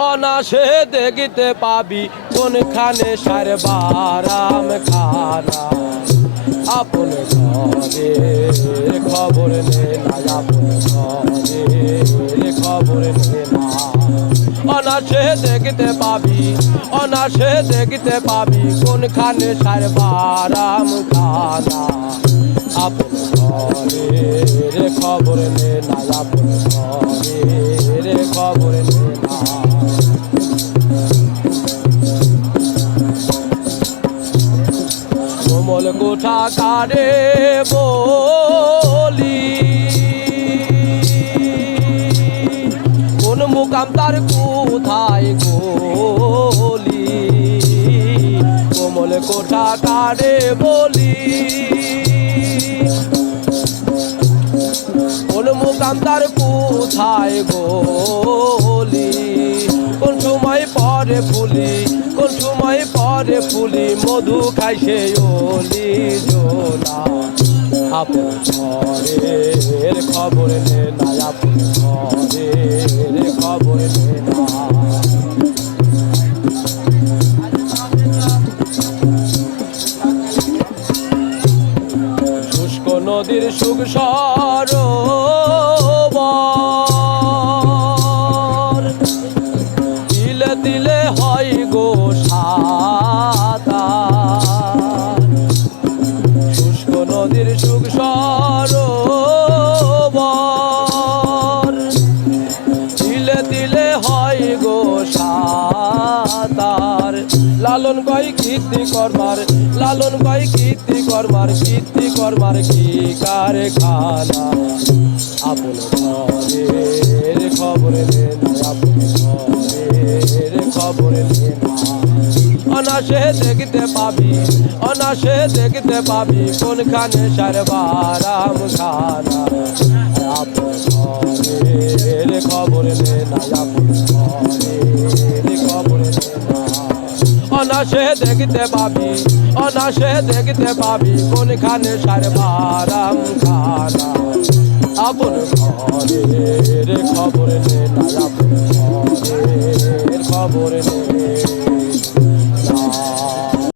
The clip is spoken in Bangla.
অনাসে দেখিতে পাবি কোনখানে সার বারাম খানা আপন ঘরের খবর নে না আপন ঘরের খবর নে না অনাসে দেখিতে পাবি অনাসে দেখিতে পাবি কোনখানে সার বারাম খানা আপন ঘরের খবর নে না আপন ঘরের খবর নে না কোমল কোঠা কারে বলি কোন মুকাম তার কোথায় গলি কোমল কোঠা কারে বলি কোন মুকাম তার কোথায় গলি কোন সময় পরে ফুলি কোন সময় পরে ফুলি মধু খাই সে ওলি জোলা আপন ঘরের খবর নে না আপন ঘরের খবর নে না শুষ্ক নদীর সুখ সরোবর তিলে তিলে হয় গো সাঁতার শুষ্ক নদীর সুখ সরোবর তিলে তিলে হয় গো সাঁতার লালন কয় কীর্তি করবার লালন কয় কীর্তি করবার কি কারখানা আপন ঘরের খবর নে না আপন ঘরের খবর নে না অনাসে দেখিতে পাবি অনাসে দেখিতে পাবি কোনখানে সার বারাম খানা আপন ঘরের খবর নে না আপন ঘরের খবর নে না অনাসে দেখিতে পাবি অনাসে দেখিতে পাবি কোনখানে সার বারাম খানা আপন ঘরের খবর নে না আপন ঘরের খবর নে